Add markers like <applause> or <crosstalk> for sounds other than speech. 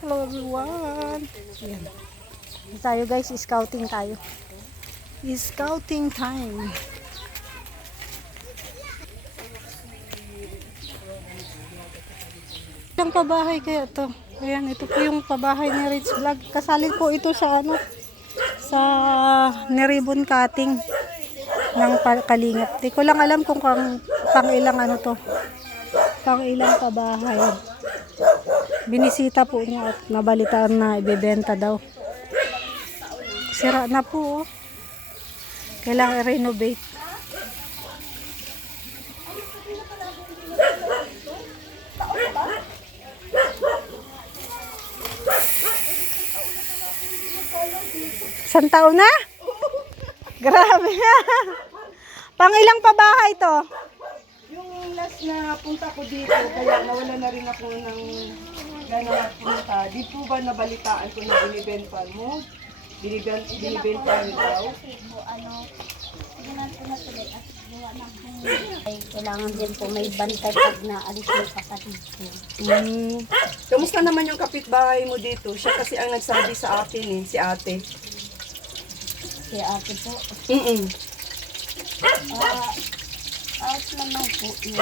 Hello everyone. Yan. Tayo guys, scouting tayo. Scouting time. Ilang pabahay kaya to? Ayan, ito po yung pabahay ni Rich Vlog. Kasali po ito sa ano, sa niribon cutting ng kalingap. Di ko lang alam kung pang, pang ilang ano to. Pang ilang pabahay. Binisita po niya at nabalitaan na ibebenta daw. Sira na po. oh. Kailangan i-renovate. Isang taon na? <laughs> Grabe na. <laughs> Pang ilang pabahay to? Yung last na punta ko dito, kaya nawala na rin ako ng gana punta. Di po ba nabalitaan ko na binibenta mo? Biniben, binibenta mo daw? Ay, kailangan din po may bantay pag naalis yung kapatid ko. Mm. Kamusta naman yung kapitbahay mo dito? Siya kasi ang nagsabi sa akin eh, si ate. Si ate po, Mm ah, out naman po yun.